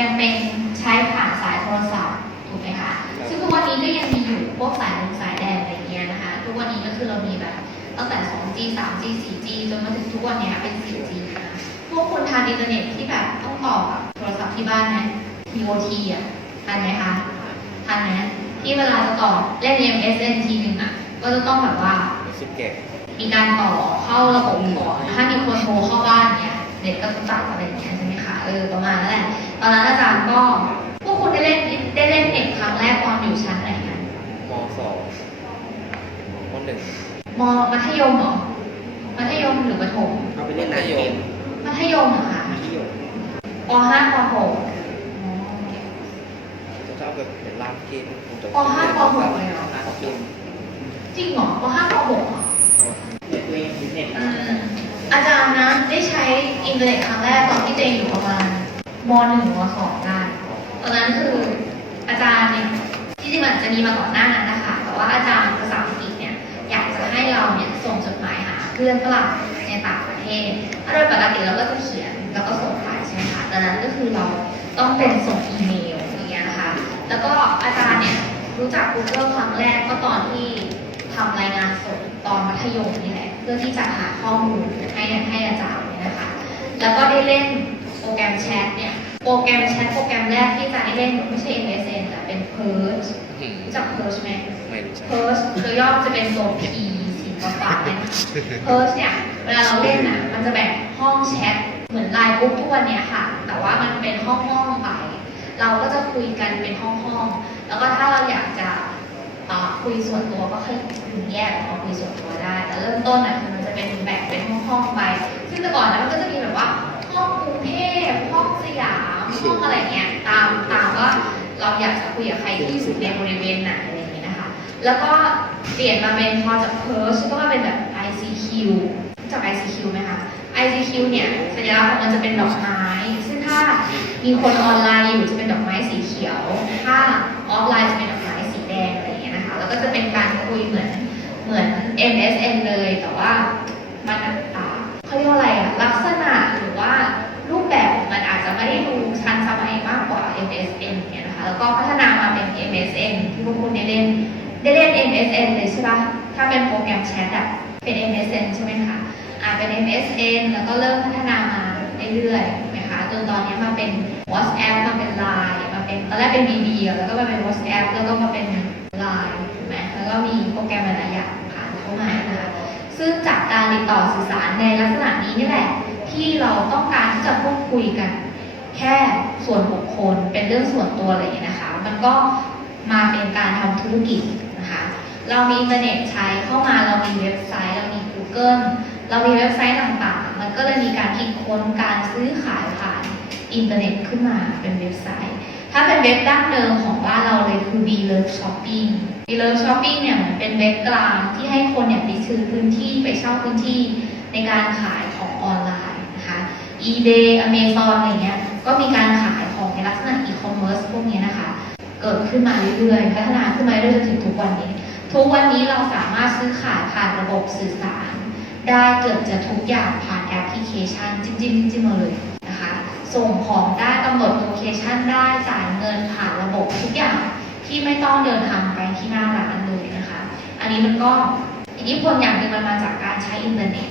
ยังเป็นใช้ผ่านสายโทรศัพท์ถูกไหมคะ ซึ่งทุกวันนี้ก็ยังมีอยู่พวกสายลงสายแดงอะไรอย่างเงี้ยนะคะ ทุกวันนี้ก็คือเรามีแบบตั้งแต่ 2G 3G 4G จนมาถึงทุกวันเนี้ยเป็น 4G นะคะพวกคนทานอินเทอร์เน็ตที่แบบต้องต่อกับโทรศัพท์ที่บ้านไหม BOT อะทันไหมคะทันไหมที่เวลาจะต่อเล่น MSN ทีหนึ่งอะ ก็จะต้องแบบว่าสิบเก็บมีการต่อเข้าระบบก่อนถ้ามีคนโทรเข้าบ้านเนี่ยเน็ตก็ต้องตัดอะไรอย่างเงี้ยใช่ไหมคะ เออประมาณนั้นแหละตอนนั้นอาจารย์ก็พวกคุณได้เล่นได้เล่นเน็ตครั้งแรกตอนอยู่ชั้นไหนกันมสองมหนึ่งมมัธยมเหรอมัธยมหรือประถมเอาไปเล่นน้ำเกมมัธยมเหรอคะที่อยู่ปห้าปหกจะชอบแบบเป็นลาบเกมผมจะปห้าปหกเลยเหรอน้ำเกมจริงเหรอปห้าปหกเหรอ เล่นเล่นเน็ต อืมอาจารย์นะได้ใช้อิน เทอร์เน็ตครั้งแรกตอนที่เจนอยู่ประมาณมหนึ่งมสองได้ตอนนั้นคืออาจารย์เนี่ยที่จริงมันจะมีมาก่อนหน้านั้นนะคะ แต่ว่าอาจารย์ภาษาอังกฤษเนี่ยอยากจะให้เราเนี่ยส่งจดหมายหาเพื่อนฝรั่งในต่างประเทศถ้าโดยปกติเราก็จะเขียนแล้วก็ส่งไปใช่ไหมคะดังนั้นก็คือเราต้องเป็นส่งอีเมลอย่างเงี้ยนะคะ แล้วก็อาจารย์เนี่ยรู้จัก Google ครั้งแรกก็ตอนที่ทำรายงานสดตอนมัธยมนี่แหละเพื่อที่จะหาข้อมูลให้ให้อาจารย์เนี่ยนะคะ แล้วก็ได้เล่นโปรแกรมแชทเนี่ย โปรแกรมแชทโปรแกรมแรกที่จะได้เล่นไม่ใช่ MSN แต่เป็น Purge รู้จัก Purge ไหม ไม่รู้จัก Purge ตัวย่อจะเป็นตัว P สีฟ้าๆเนี่ย Purge เนี่ย เวลาเราเล่นอะ มันจะแบ่งห้องแชทเหมือนไลน์กรุ๊ปทุกวันเนี้ยค่ะ แต่ว่ามันเป็นห้องห้องๆไป เราก็จะคุยกันเป็นห้องห้องๆแล้วก็ถ้าเราอยากจะเอ่อคุยส่วนตัวก็ค่อยแยกออกมาคุยส่วนตัวได้ แต่เริ่มต้นอะคือมันจะ เป็นแบ่งเป็นห้องๆไป ซึ่งแต่ก่อนนะมันก็จะมีแบบว่าห้องกรุงเทพห้องสยามห้องอะไรเงี้ยตามตามว่าเราอยากจะคุยกับใครที่อยู่ในบริเวณไหนอะไรอย่างเงี้ยนะคะ แล้วก็เปลี่ยนมาเป็นพอจาก Perch ก็มาเป็นแบบ ICQ จาก ICQ ไหมคะ ICQ เนี่ยสัญลักษณ์ของมันจะเป็นดอกไม้ ซึ่งถ้ามีคนออนไลน์อยู่จะเป็นดอกไม้สีเขียว ถ้าออฟไลน์จะเป็นดอกไม้สีแดงอะไรอย่างเงี้ยนะคะ แล้วก็จะเป็นการคุยเหมือนเหมือน MSN เลย แต่ว่า MSN ที่พวกคุณได้เล่นได้เล่น MSN เลยใช่ปะถ้าเป็นโปรแกรมแชทอะเป็น MSN ใช่ไหมคะอ่าเป็น MSN แล้วก็เริ่มพัฒนามาเรื่อยๆถูกไหมคะจนตอนนี้มาเป็น WhatsApp มาเป็น Line มาเป็นตอนแรกเป็น BB แล้วก็มาเป็น WhatsApp แล้วก็มาเป็น Line ถูกไหมแล้วก็มีโปรแกรมหลายๆอย่างผ่านเข้ามานะคะซึ่งจากการติดต่อสื่อสารในลักษณะนี้นี่แหละ ที่เราต้องการที่จะพูดคุยกัน แค่ส่วนบุคคลเป็นเรื่องส่วนตัวอะไรอย่างเงี้นะคะ มันก็มาเป็นการทำธุรกิจนะคะ เรามีอินเทอร์เน็ตใช้เข้ามาเรามีเว็บไซต์ เรามี Google เรามีเว็บไซต์ต่างๆ มันก็เลยมีการคิดค้นการซื้อขายผ่านอินเทอร์เน็ตขึ้นมาเป็นเว็บไซต์ ถ้าเป็นเว็บดั้งเดิมของบ้านเราเลยคือ b l o v e Shopping b l o v e Shopping เนี่ยเหมือนเป็นเว็บกลางที่ให้คนเนี่ยไปซื้อพื้นที่ไปเช่าพื้นที่ในการขายของออนไลน์นะคะ eBay Amazon อะไรเงี้ย ก็มีการขายของในลักษณะ e-commerce พวกเนี้ยนะคะ เกิดขึ้นมาเรื่อยๆ พัฒนาขึ้นมาเรื่อยๆจนถึงทุกวันนี้ ทุกวันนี้เราสามารถซื้อขายผ่านระบบสื่อสาร ได้เกือบจะทุกอย่างผ่านแอปพลิเคชันจริงๆจริงๆเลยนะคะ ส่งของได้กำหนดโลเคชันได้จ่ายเงินผ่านระบบทุกอย่างที่ไม่ต้องเดินทางไปที่หน้าร้านเลยนะคะ อันนี้มันก็อิทธิพลอย่างหนึ่งมันมาจากการใช้อินเทอร์เน็ต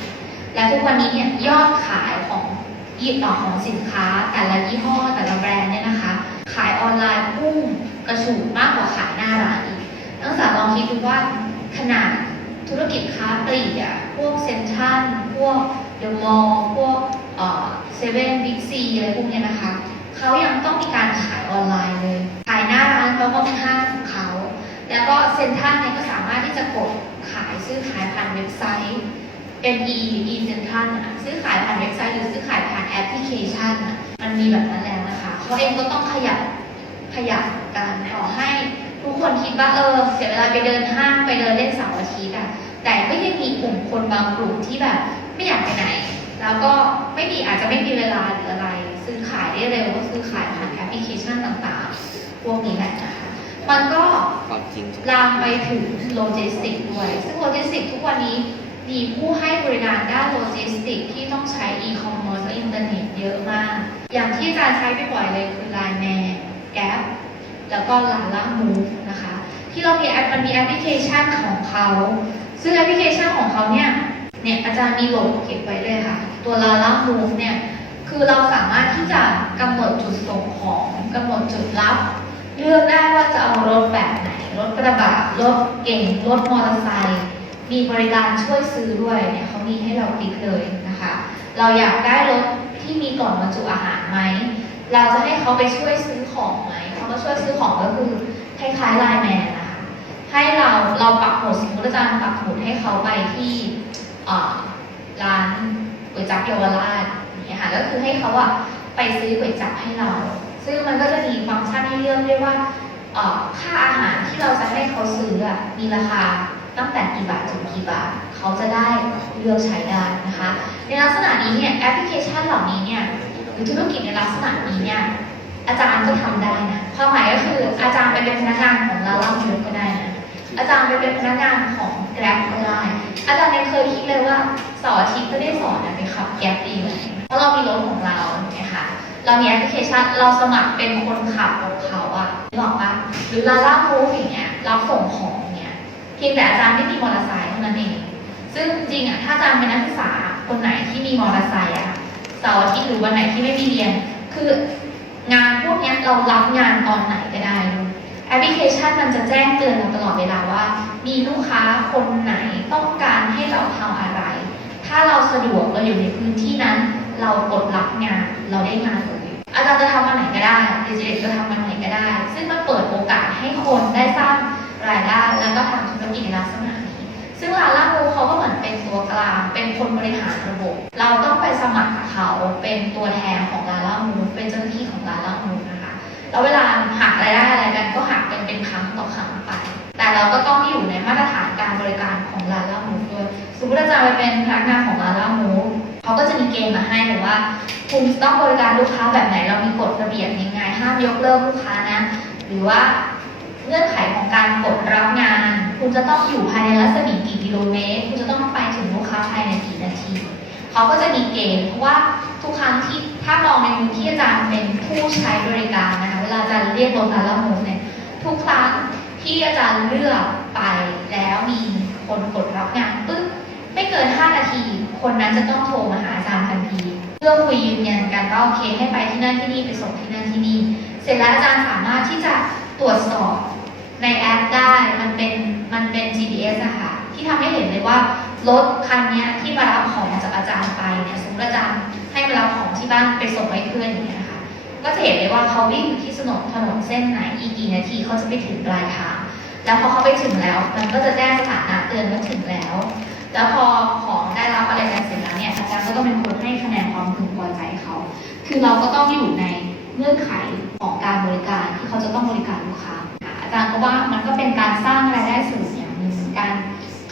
และทุกวันนี้เนี่ยยอดขายของยี่ต่อของสินค้า แต่ละยี่ห้อแต่ละแบรนด์เนี่ยนะคะ ขายออนไลน์พุ่ง กระฉูดมากกว่าขายหน้าร้านอีกนักศึกษาลองคิดดูว่าขนาดธุรกิจค้าปลีกอะพวกเซ็นทรัลพวกเดอะมอลล์พวกเซเว่นบิ๊กซีอะไรพวกเนี้ยนะคะเขายังต้องมีการขายออนไลน์เลย ขายหน้าร้านเขาก็มีห้างของเขา แล้วก็เซ็นทรัลเนี่ยก็สามารถที่จะกดขายซื้อขายผ่านเว็บไซต์เป็น e e central อะซื้อขายผ่านเว็บไซต์หรือซื้อขายผ่านแอปพลิเคชันอะมันมีแบบนั้นแล้วนะคะเขาเองก็ต้องขยับ ขยับกันต่อให้ทุกคนคิดว่าเออเสียเวลาไปเดินห้างไปเดินเล่นเสาร์อาทิตย์อะแต่ก็ยังมีกลุ่มคนบางกลุ่มที่แบบไม่อยากไปไหน แล้วก็ไม่มีอาจจะไม่มีเวลาหรืออะไร ซื้อขายได้เร็วก็ซื้อขายผ่านแอปพลิเคชันต่างๆ พวกนี้แหละนะคะมันก็ลามไปถึงโลจิสติกด้วย ซึ่งโลจิสติกทุกวันนี้มีผู้ให้บริการด้านโลจิสติกที่ต้องใช้อีคอมเมิร์ซและอินเทอร์เน็ตเยอะมาก อย่างที่อาจารย์ใช้บ่อยเลยคือ Line Man Gap แแล้วก็ Lala Move นะคะ ที่เรามีแอปมันมีแอปพลิเคชันของเขา ซึ่งแอปพลิเคชันของเขาเนี่ยเนี่ยอาจารย์มีโหลดเก็บไว้เลยค่ะ ตัว Lala Move เนี่ยคือเราสามารถที่จะกำหนดจุดส่งของกำหนดจุดรับ เลือกได้ว่าจะเอารถแบบไหน รถกระบะรถเก่งรถมอเตอร์ไซค์มีบริการช่วยซื้อด้วยเนี่ยเขามีให้เราคลิกเลยนะคะ เราอยากได้รถที่มีกล่องบรรจุอาหารไหม เราจะให้เขาไปช่วยซื้อของไหมเขาก็ช่วยซื้อของก็คือคล้ายๆไลน์แมนนะคะให้เราเราปักหมุดสมมติอาจารย์ปักหมุดให้เขาไปที่ร้านก๋วยจั๊บเยาวราชอย่ค่ะก็คือให้เขาอะไปซื้อก๋วยจั๊บให้เรา ซึ่งมันก็จะมีฟังก์ชันให้เลือกด้วยว่าค่าอาหารที่เราจะให้เขาซื้ออะมีราคาตั้งแต่กี่บาทถึงกี่บาทเขาจะได้เลือกใช้ได้นะคะ ในลักษณะนี้เนี่ยแอปพลิเคชันเหล่านี้เนี่ย รือธุรกิจในลักษณะนี้เนี่ยอาจารย์ก็ทำได้นะความหมายก็คืออาจารย์ไปเป็นพนักงานของลาล่ามูก็ได้นะอาจารย์ไปเป็นพนักงานของแกร็บก็ได้อาจารย์ยังเคยคิดเลยว่าสอาทิตย์ก็ได้สอนนะไปขับแกร็บดีไหมเพราะเรามีรถของเราเนี่ยค่ะเรามีแอปพลิเคชันเราสมัครเป็นคนขับของเขาอะนึกออกปะหรือลาล่ามูฟอย่างเงี้ยรับส่งของเนี่ยเพียงแต่อาจารย์ไม่มีมอเตอร์ไซค์เท่านั้นเองซึ่งจริงอะถ้าอาจารย์เป็นนักศึกษาคนไหนที่มีมอเตอร์ไซค์อะาร์อาทิตย์หรือวันไหนที่ไม่มีเรียน คืองานพวกนี้เรารับงานตอนไหนก็ได้ลูกแอปพลิเคชันมันจะแจ้งเตือนเราตลอดเวลาว่า มีลูกค้าคนไหนต้องการให้เราทำอะไร ถ้าเราสะดวกเราอยู่ในพื้นที่นั้น เรากดรับงานเราได้งานเลยอาจารย์จะทำวันไหนก็ได้ดิจิทัลจะทำวันไหนก็ได้ ซึ่งมันเปิดโอกาสให้คนได้สร้างรายได้แล้วก็ทำธุรกิจในลักษณะนี้ ซึ่งลาล่าโมเขาก็เหมือนเป็นตัวกลาง เป็นคนบริหารระบบ เราต้องไปสมัครกับเขาเป็นตัวแทนของลาล่าโมเป็นเจ้าหน้าที่ของลาล่าโมนะคะ แล้วเวลาหักรายได้อะไรกันก็หักเป็นเป็นครั้งต่อครั้งไป แต่เราก็ต้องอยู่ในมาตรฐานการบริการของลาล่ามูฟด้วย สมมติอาจารย์ไปเป็นพนักงานของลาล่ามูฟเขาก็จะมีเกณฑ์มาให้เลยว่าคุณต้องบริการลูกค้าแบบไหน เรามีกฎระเบียบยังไง ห้ามยกเลิกลูกค้านะ หรือว่า เงื่อนไขของการกดรับงาน คุณจะต้องอยู่ภายในรัศมีกี่กิโลเมตร คุณจะต้องไปถึงลูกค้าภายในกี่นาทีเขาก็จะมีเกณฑ์เพราะว่าทุกครั้งที่ถ้ามองในมุมที่อาจารย์เป็นผู้ใช้บริการนะคะเวลาอาจารย์เรียกรถลาล่ามูฟเนี่ยทุกครั้งที่อาจารย์เลือกไปแล้วมีคนกดรับงานปึ๊บไม่เกิน 5 นาที คนนั้นจะต้องโทรมาหาอาจารย์ทันทีเพื่อคุยยืนยันกันว่าโอเคให้ไปที่นั่นที่นี่ไปส่งที่นั่นที่นี่เสร็จแล้วอาจารย์สามารถที่จะตรวจสอบ ในแอปได้มันเป็นมันเป็น GPS อะค่ะที่ทำให้เห็นเลยว่ารถคันนี้ที่มารับของจากอาจารย์ไปเนี่ยสมมติอาจารย์ให้มารับของที่บ้านไปส่งให้เพื่อนอย่างเงี้ยค่ะก็จะเห็นเลยว่าเขาวิ่งอยู่ที่ถนนถนนเส้นไหนอีกกี่นาทีเขาจะไปถึงปลายทางแล้วพอเขาไปถึงแล้ว มันก็จะแจ้งสถานะเตือนว่าถึงแล้ว แล้วพอของได้รับอะไรกันเสร็จแล้วเนี่ยอาจารย์ก็ต้องเป็นคนให้คะแนนความพึงพอใจเขา คือเราก็ต้องอยู่ในเงื่อนไขของการบริการที่เขาจะต้องบริการลูกค้า อาจารย์ก็ว่ามันก็เป็นการสร้างรายได้สริมอย่างหนึ่งการ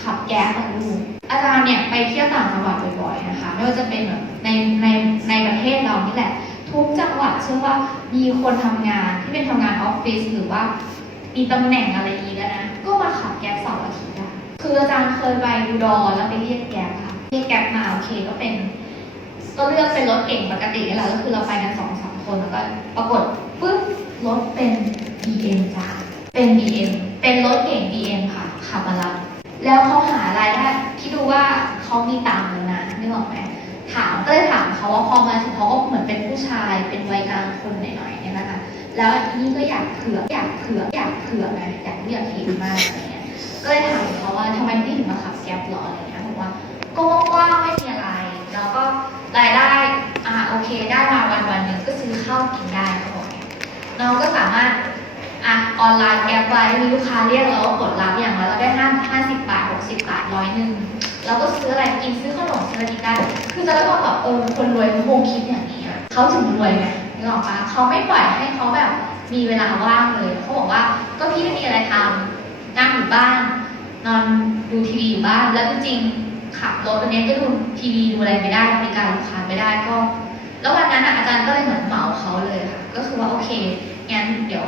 ขับแก๊สกับลูกอาจารย์เนี่ยไปเที่ยวต่างจังหวัดบ่อยๆนะคะไม่ว่าจะเป็นแบบในในในประเทศเรานี่แหละ ทุกจังหวัดเชื่อว่ามีคนทำงานที่เป็นทำงานออฟฟิศหรือว่า มีตำแหน่งอะไรอีกแล้วนะ ก็มาขับแก๊สสาร์อาทิตย์อะคืออาจารย์เคยไปดูดอแล้วไปเรียกแก๊สค่ะเรียกแก๊สมาโอเคก็เป็น ก็เลือกเป็นรถเก่งปกตินี่แหละก็คือเราไปกันสองสามคนแล้วก็ปรากฏปุ๊บรถเป็น BM จ้าเป็น BM เป็นรถเก่ง BM ค่ะขับมารับแล้วเขาหารายได้ที่ดูว่าเขามีตังค์แล้วนะนึกออกไหมถามก็เลยถามเขาว่าพอมาถึงเขาก็เหมือนเป็นผู้ชายเป็นวัยกลางคนหน่อยๆเนี่ยนะคะแล้วอันนี้ก็อยากเผือกอยากเผือกอยากเผือกไงอยากอยากเห็นมากอะไรเงี้ยก็เลยถามเขาว่าทำไมพี่ถึงมาขับแก๊ปหรออะไรเงี้ยบอกว่าก็ว่างๆไม่มีอะไร แล้วก็รายได้อ่าโอเคได้มาวันวันๆหนึ่งก็ซื้อข้าวกินได้เขาบอกเนี่ยน้องก็สามารถ ออนไลน์แก๊ปไว้มีลูกค้าเรียกเราก็กดรับอย่างละเราได้ห้าห้าสิบบาทหกสิบบาทร้อยหนึ่งเราก็ซื้ออะไรกินซื้อขนมซื้ออะไรกินได้คือจะแล้วก็แบบเออคนรวยเขาคงคิดอย่างนี้เขาถึงรวยไงนึกออกปะเขาไม่ปล่อยให้เขาแบบมีเวลาว่างเลยเขาบอกว่าก็พี่ไม่มีอะไรทำนั่งอยู่บ้าน นอนดูทีวีอยู่บ้านแล้วจริงขับรถอันนี้ก็ดูทีวีดูอะไรไม่ได้บริการลูกค้าไม่ได้ก็ แล้ววันนั้นอะอาจารย์ก็เลยเหมือนเหมาเขาเลยค่ะ ก็คือว่าโอเคงั้นเดี๋ยว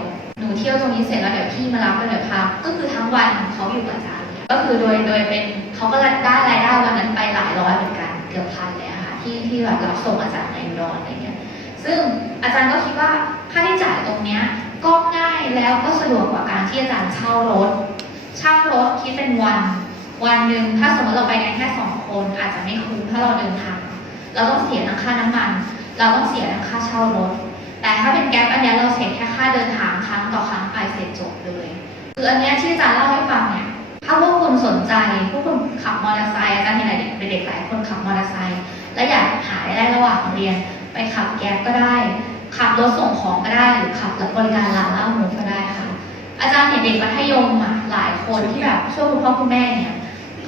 นูเที่ยวตรงนี้เสร็จแล้วเดี๋ยวพี่มารับแล้วเดี๋ยวพาก็คือทั้งวันเขาอยู่กับอาจารย์ก็คือโดยโดยเป็นเขาก็ได้รายได้วันนั้นไปหลายร้อยเหมือนกันเกือบพันเลยค่ะที่ที่แบบรับส่งอาจารย์ในอุดรอะไรเงี้ยซึ่งอาจารย์ก็คิดว่าค่าใช้จ่ายตรงเนี้ยก็ง่ายแล้วก็สะดวกกว่าการที่อาจารย์เช่ารถ เช่ารถคิดเป็นวัน วันหนึ่งถ้าสมมติเราไปกันแค่สองคน อาจจะไม่คุ้มถ้าเราเดินทางเราต้องเสียทั้งค่าน้ำมัน เราต้องเสียทั้งค่าเช่ารถ แต่ถ้าเป็นแก๊ปอันนี้เราเสียแค่ค่าเดินทางครั้งต่อครั้งไปเสร็จจบเลยคืออันนี้ที่อาจารย์เล่าให้ฟังเนี่ยถ้าพวกคุณสนใจพวกคุณขับมอเตอร์ไซค์อาจารย์เห็นเด็กเด็กหลายคนขับมอเตอร์ไซค์และอยากหายได้ระหว่างเรียน ไปขับแก๊ปก็ได้ขับรถส่งของก็ได้หรือขับบริการร้านเหล้าหมูก็ได้ค่ะ อาจารย์เห็นเด็กมัธยมอะหลายคนที่แบบช่วยคุณพ่อคุณแม่เนี่ย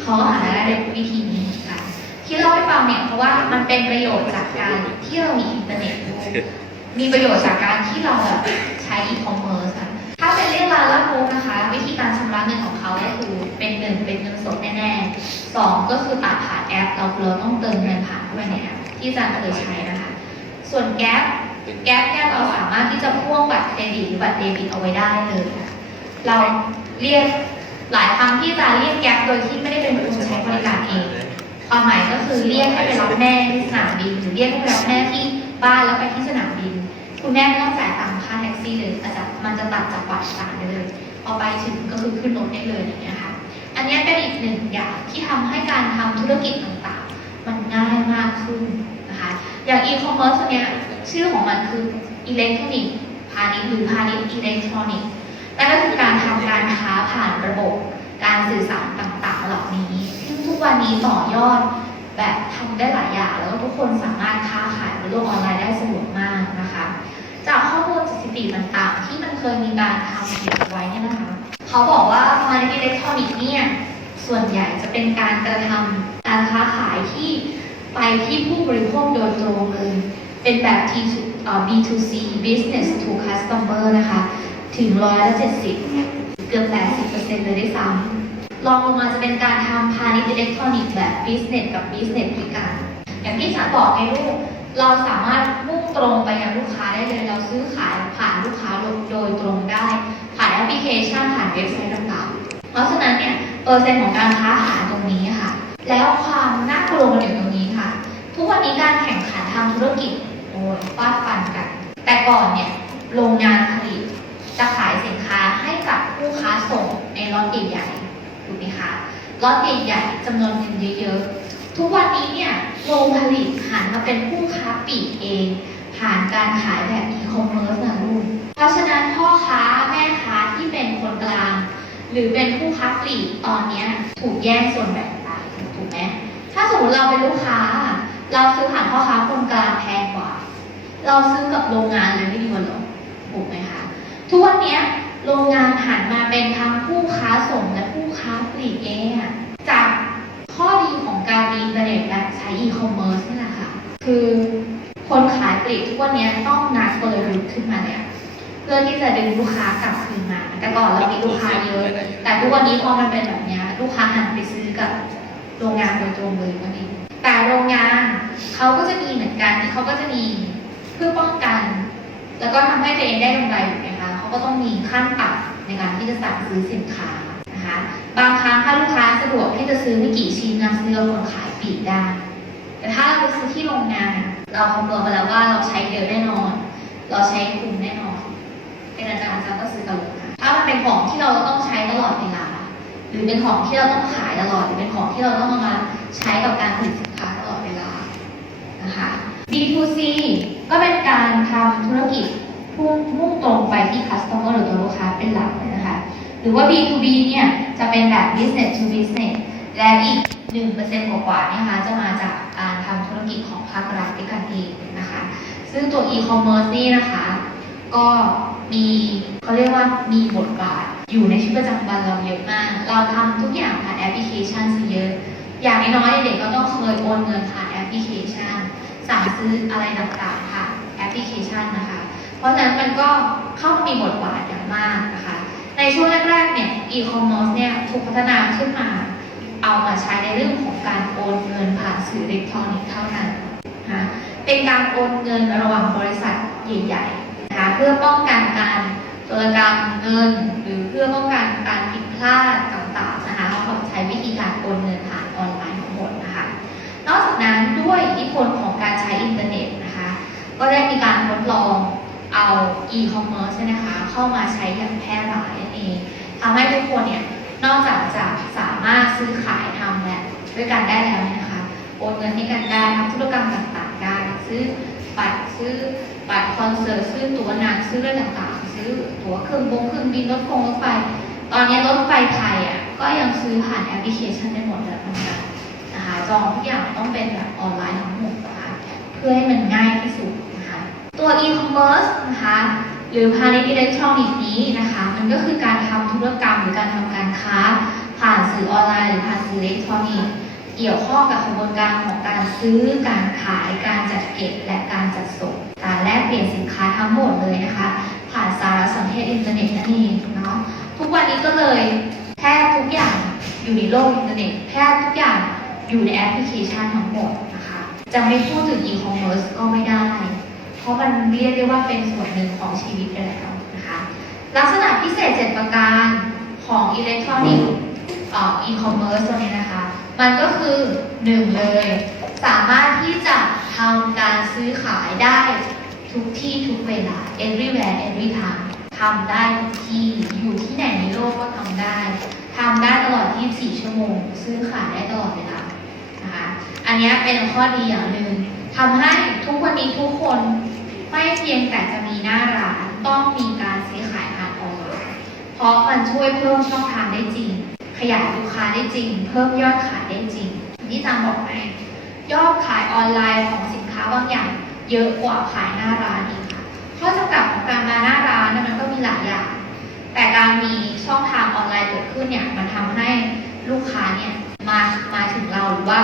เขาก็หารายได้ด้วยวิธีนี้เหมือนกันที่เล่าให้ฟังเนี่ยเพราะว่ามันเป็นประโยชน์จากการที่เรามีอินเทอร์เน็ต มีประโยชน์จากการที่เราแบบใช้อีคอมเมิร์ซอะถ้าเป็นเรื่องร้าละมุกนะคะ วิธีการชำระเงินของเขาก็คือเป็นหนึ่งเป็นเงินสดแน่ๆสองก็คือตัดผ่านแอป เราเราต้องเติมเงินผ่านเข้าไปในแอปที่อาจารย์เคยใช้นะคะ ส่วนแก๊ปแก๊ปเนี่ยเราสามารถที่จะพ่วงบัตรเครดิตหรือบัตรเดบิตเอาไว้ได้เลย เราเรียกหลายครั้งที่จะเรียกแก๊ปโดยที่ไม่ได้เป็นคนใช้บริการเองความหมายก็คือเรียกให้ไปรับแม่ที่สนามบินหรือเรียกให้ไปรับแม่ที่บ้านแล้วไปที่สนามบิน คุณแม่ไม่ต้องจ่ายตังค่าแท็กซี่เลยอาจจะมันจะตัดจากบัตรต่างได้เลยพอไปถึงก็คือขึ้นรถได้เลยอย่างเงี้ยค่ะ อันนี้เป็นอีกหนึ่งอย่างที่ทำให้การทำธุรกิจต่างๆ มันง่ายมากขึ้นนะคะ อย่างอีคอมเมิร์ซเนี้ยชื่อของมันคืออิเล็กทรอนิกส์พาณิชย์หรือพาณิชย์อิเล็กทรอนิกส์นั่นก็คือการทำการค้าผ่านระบบ การสื่อสารต่างๆ เหล่านี้ซึ่งทุกวันนี้ต่อยอดแบบทำได้หลายอย่างแล้วก็ทุกคนสามารถค้าขายบนโลกออนไลน์ได้สะดวกมากนะคะ จากข้อมูลสถิติต่างๆ ที่มันเคยมีการทำเก็บไว้เนี่ยนะคะ เขาบอกว่าพาณิชย์อิเล็กทรอนิกส์เนี่ยส่วนใหญ่จะเป็นการกระทำการค้าขายที่ไปที่ผู้บริโภคโดยตรงเลย เป็นแบบ T to เอ่อ B2C business to customer นะคะ ถึงร้อยละ70เกือบ80%เปอร์เซ็นต์เลยด้วยซ้ำรองลงมาจะเป็นการทำพาณิชย์อิเล็กทรอนิกส์แบบ business กับ business ด้วยกัน อย่างที่ฉันบอกไงลูกเราสามารถมุ่ง ตรงไปยังลูกค้าได้เลย เราซื้อขายผ่านลูกค้าโดยตรงได้ ผ่านแอปพลิเคชันผ่านเว็บไซต์ต่างๆ เพราะฉะนั้นเนี่ยเปอร์เซ็นต์ของการค้าขายตรงนี้ค่ะ แล้วความน่ากลัวมันอยู่ตรงนี้ค่ะ ทุกวันนี้การแข่งขันทางธุรกิจโอ้ยฟาดฟันกัน แต่ก่อนเนี่ยโรงงานผลิตจะขายสินค้าให้กับผู้ค้าส่งในล็อตใหญ่ๆถูกไหมคะล็อตใหญ่ๆจำนวนเงินเยอะๆทุกวันนี้เนี่ยโรงผลิตหันมาเป็นผู้ค้าปลีกเอง ผ่านการขายแบบอีคอมเมิร์ซนะลูก เพราะฉะนั้นพ่อค้าแม่ค้าที่เป็นคนกลาง หรือเป็นผู้ค้าปลีกตอนนี้ถูกแยกส่วนแบ่งไปถูกไหมถ้าสมมติเราเป็นลูกค้า เราซื้อผ่านพ่อค้าคนกลางแพงกว่า เราซื้อกับโรงงานเลยไม่ดีกว่าหรอถูกไหมคะทุกวันนี้โรงงานหันมาเป็นทั้งผู้ค้าส่งและผู้ค้าปลีกเองจากข้อดีของการมีอินเทอร์เน็ตและใช้อีคอมเมิร์ซนี่แหละค่ะคือ คนขายปลีกทุกวันนี้ต้องนัดกลยุทธ์ขึ้นมาเนี่ยเพื่อที่จะดึงลูกค้ากลับคืนมา แต่ก่อนเรามีลูกค้าเยอะ แต่ทุกวันนี้พอมันเป็นแบบนี้ลูกค้าหันไปซื้อกับโรงงานโดยตรงเลยก็ดีแต่โรงงานเขาก็จะมีเหมือนกันที่เขาก็จะมีเพื่อป้องกัน แล้วก็ทำให้ตัวเองได้กำไรถูกไหมคะเขาก็ต้องมีขั้นต่ำในการที่จะสั่งซื้อสินค้านะคะบางครั้งถ้าลูกค้าสะดวกที่จะซื้อไม่กี่ชิ้นนะซื้อกับคนขายปลีกได้แต่ถ้าเราไปซื้อที่โรงงาน เราคำนวณมาแล้วว่าเราใช้เยอะแน่นอน เราใช้คุ้มแน่นอน เป็นอาจารย์อาจารย์ก็ซื้อกับโรงงานถ้ามันเป็นของที่เราต้องใช้ตลอดเวลา หรือเป็นของที่เราต้องขายตลอด หรือเป็นของที่เราต้องเอามาใช้กับการผลิตสินค้าตลอดเวลา นะคะ B2C ก็เป็นการทำธุรกิจพุ่งมุ่งตรงไปที่ customer หรือตัวลูกค้าเป็นหลักเลยนะคะ หรือว่า B2B เนี่ยจะเป็นแบบ business to business และอีก 1%กว่าๆเนี่ยนะคะจะมาจาก กิจของภาครัฐด้วยกันเองนะคะ ซึ่งตัว e-commerce นี่นะคะ ก็มีเขาเรียกว่ามีบทบาทอยู่ในชีวิตประจำวันเราเยอะมาก เราทำทุกอย่างผ่านแอปพลิเคชันซะเยอะ อย่างน้อยๆเด็กก็ต้องเคยโอนเงินผ่านแอปพลิเคชัน สั่งซื้ออะไรต่างๆผ่านแอปพลิเคชันนะคะ เพราะฉะนั้นมันก็เข้ามามีบทบาทอย่างมากนะคะ ในช่วงแรกๆเนี่ยอีคอมเมิร์ซเนี่ยถูกพัฒนาขึ้นมา เอามาใช้ในเรื่องของการโอนเงินผ่านสื่ออิเล็กทรอนิกส์เท่านั้นนะคะ เป็นการโอนเงินระหว่างบริษัทใหญ่ๆนะคะเพื่อป้องกันการโจรกรรมเงิน หรือเพื่อป้องกันการผิดพลาดต่างๆนะคะเขาใช้วิธีการโอนเงินผ่านออนไลน์ทั้งหมดนะคะนอกจากนั้นด้วยอิทธิพลของการใช้อินเทอร์เน็ตนะคะก็ได้มีการทดลองเอา e-commerce เนี่ยนะคะเข้ามาใช้อย่างแพร่หลายนั่นเองทำให้ทุกคนเนี่ยนอกจากจะสามารถซื้อขายทำและด้วยกันได้แล้วเนี่ยนะคะโอนเงินให้กันได้ทำธุรกรรมต่างๆ ซื้อบัตรซื้อบัตรคอนเสิร์ตซื้อตั๋วหนังซื้อเรื่องต่างๆ ซื้อตั๋วเครื่องบงเครื่องบินรถฟงรถไฟ ตอนนี้รถไฟไทยอะก็ยังซื้อผ่านแอปพลิเคชันได้หมดเลยเหมือนกันนะคะจองทุกอย่างต้องเป็นแบบออนไลน์ทั้งหมดนะคะเพื่อให้มันง่ายที่สุดนะคะตัว e-commerce นะคะหรือพาณิชย์อิเล็กทรอนิกส์นี้นะคะ มันก็คือการทำธุรกรรมหรือการทำการค้า ผ่านสื่อออนไลน์หรือผ่านสื่ออิเล็กทรอนิกส์ เกี่ยวข้องกับกระบวนการของการซื้อ การขาย การจัดเก็บ และการจัดส่ง การแลกเปลี่ยนสินค้าทั้งหมดเลยนะคะ ผ่านสารสนเทศอินเทอร์เน็ตนั่นเองเนาะ ทุกวันนี้ก็เลยแทบทุกอย่างอยู่ในโลกอินเทอร์เน็ตแทบทุกอย่างอยู่ในแอปพลิเคชันทั้งหมดนะคะ จะไม่พูดถึงอีคอมเมิร์ซก็ไม่ได้ เพราะมันเรียกได้ว่าเป็นส่วนหนึ่งของชีวิตไปแล้วนะคะ ลักษณะพิเศษ7ประการของอิเล็กทรอนิกส์อีคอมเมิร์ซตัวนี้นะคะ มันก็คือ1เลย สามารถที่จะทำการซื้อขายได้ทุกที่ทุกเวลา everywhere every time ทำได้ทุกที่อยู่ที่ไหนในโลกก็ทำได้ทำได้ตลอด 24 ชั่วโมง ซื้อขายได้ตลอดเวลานะคะอันนี้เป็นข้อดีอย่างหนึ่งทำให้ทุกวันนี้ทุกคนไม่เพียงแต่จะมีหน้าร้านต้องมีการซื้อขายผ่านออนไลน์เพราะมันช่วยเพิ่มช่องทางได้จริง ขยายลูกค้าได้จริง เพิ่มยอดขายได้จริงที่จำบอกไหมยอดขายออนไลน์ของสินค้าบางอย่าง เยอะกว่าขายหน้าร้านอีกค่ะข้อจำกัดของการมาหน้าร้านนี่มันก็มีหลายอย่าง แต่การมีช่องทางออนไลน์เกิดขึ้นเนี่ยมันทำให้ลูกค้าเนี่ยมามาถึงเราหรือว่า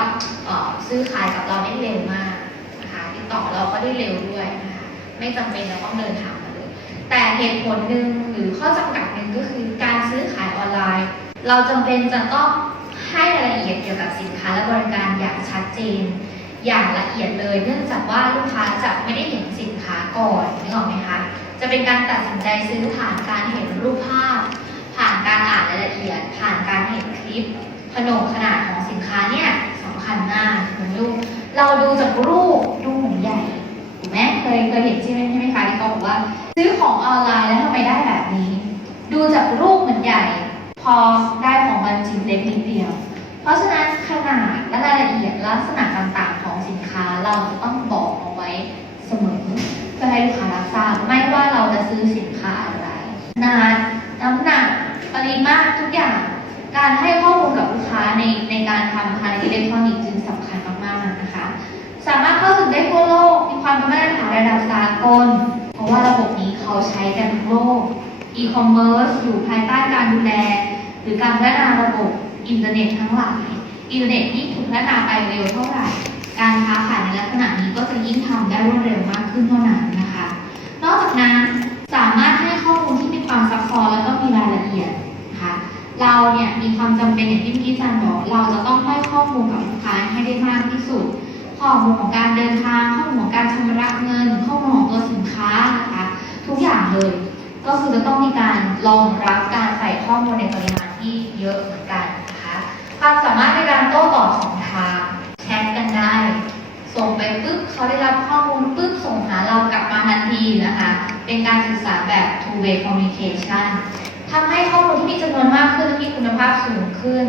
ซื้อขายกับเราได้เร็วมากนะคะติดต่อเราก็ได้เร็วด้วยนะคะไม่จำเป็นจะต้องเดินทางมาเลยแต่เหตุผลหนึ่งหรือข้อจำกัดหนึ่งก็คือการซื้อขายออนไลน์ เราจำเป็นจะต้องให้รายละเอียดเกี่ยวกับสินค้าและบริการอย่างชัดเจน อย่างละเอียดเลย เนื่องจากว่าลูกค้าจะไม่ได้เห็นสินค้าก่อนนึกออกไหมคะจะเป็นการตัดสินใจซื้อผ่านการเห็นรูปภาพ ผ่านการอ่านรายละเอียด ผ่านการเห็นคลิปขนมขนาดของสินค้าเนี่ยสำคัญมากเหมือนรูปเราดูจากรูปดูเหมือนใหญ่ถูกไหมเคยเคยเห็นใช่ไหมใช่ไหมคะที่เขาบอกว่า ซื้อของออนไลน์แล้วทำไมได้แบบนี้ ดูจากรูปเหมือนใหญ่ พอได้ของมันจริงเล็กนิดเดียว เพราะฉะนั้นขนาดและรายละเอียดลักษณะต่างๆของสินค้าเราจะต้องบอกเอาไว้เสมอเพื่อให้ลูกค้ารับทราบไม่ว่าเราจะซื้อสินค้าอะไรขนาดน้ำหนักปริมาตรทุกอย่าง การให้ข้อมูลกับลูกค้าในในการทำพาณิชย์อิเล็กทรอนิกส์จึงสำคัญมากๆนะคะ สามารถเข้าถึงได้ทั่วโลกมีความเป็นมาตรฐานระดับสากล เพราะว่าระบบนี้เขาใช้กันทั่วโลกอีคอมเมิร์ซอยู่ภายใต้การดูแล หรือการพัฒนาระบบอินเทอร์เน็ตทั้งหลายอินเทอร์เน็ตยิ่งถูกพัฒนาไปเร็วเท่าไหร่ การค้าขายในลักษณะนี้ก็จะยิ่งทำได้รวดเร็วมากขึ้นเท่านั้นนะคะ นอกจากนั้นสามารถให้ข้อมูลที่มีความซับซ้อนแล้วก็มีรายละเอียดนะคะเราเนี่ยมีความจำเป็นอย่างที่เมื่จารย์บอกเราจะต้องให้ข้อมูลกับลูกค้าให้ได้มากที่สุด ข้อมูลของการเดินทางข้อมูลของการชำระเงิน ข้อมูลของตัวสินค้านะคะทุกอย่างเลย ก็คือจะต้องมีการรองรับการใส่ข้อมูล เยอะเหมือนกันนะคะความสามารถในการโต้ตอบสองทางแชทกันได้ ส่งไปปุ๊บเขาได้รับข้อมูลปุ๊บส่งหาเรากลับมาทันทีนะคะ เป็นการสื่อสารแบบ two way communication ทำให้ข้อมูลที่มีจำนวนมากขึ้นและมีคุณภาพสูงขึ้น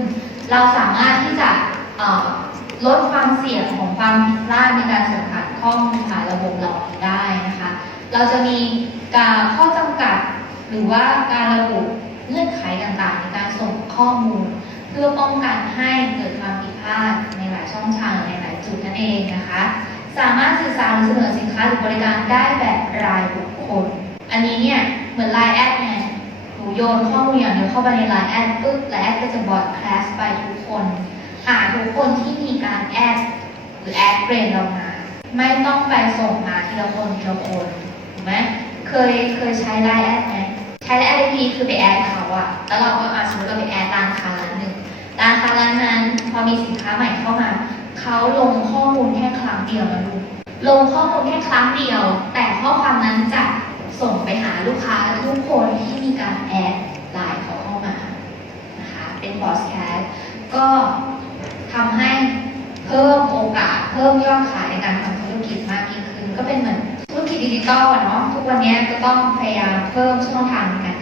เราสามารถที่จะลดความเสี่ยงของความผิดพลาดในการสื่อสารข้อมูลผ่านระบบเหล่าได้นะคะ เราจะมีการข้อจำกัดหรือว่าการระบุ เงื่อนไขต่างๆ ในการส่งข้อมูล เพื่อป้องกันให้เกิดความผิดพลาดในหลายช่องทางในหลายจุดนั่นเองนะคะ สามารถสื่อสารหรือเสนอสินค้าหรือบริการได้แบบรายบุคคล อันนี้เนี่ยเหมือน Line แอดไงหนูโยนข้อมูลอย่างเดียวเข้าไปใน Line แอดปุ๊บและแอดก็จะบอดแคสไปทุกคน หาทุกคนที่มีการแอดหรือแอดเฟรนเรามาไม่ต้องไปส่งมาทีละคนทีละคนถูกไหมเคยเคยใช้ไลน์แอดไหม ใช้ไลน์แอดทีคือไปแอดเขาอะแล้วเราก็อาสมมติเราไปแอดร้านค้าร้านหนึ่งร้านค้าร้านนั้นพอมีสินค้าใหม่เข้ามา เขาลงข้อมูลแค่ครั้งเดียวนะลูกลงข้อมูลแค่ครั้งเดียว แต่ข้อความนั้นจะส่งไปหาลูกค้าทุกคนที่มีการแอดไลน์เขาเข้ามานะคะเป็นบอสแคสก็ทำให้เพิ่มโอกาสอกาสเพิ่มยอดขายในการทำธุรกิจมากยิ่งขึ้น ก็เป็นเหมือน ธุรกิจดิจิตอลเนาะทุกวันนี้ก็ต้องพยายามเพิ่มช่องทางในการ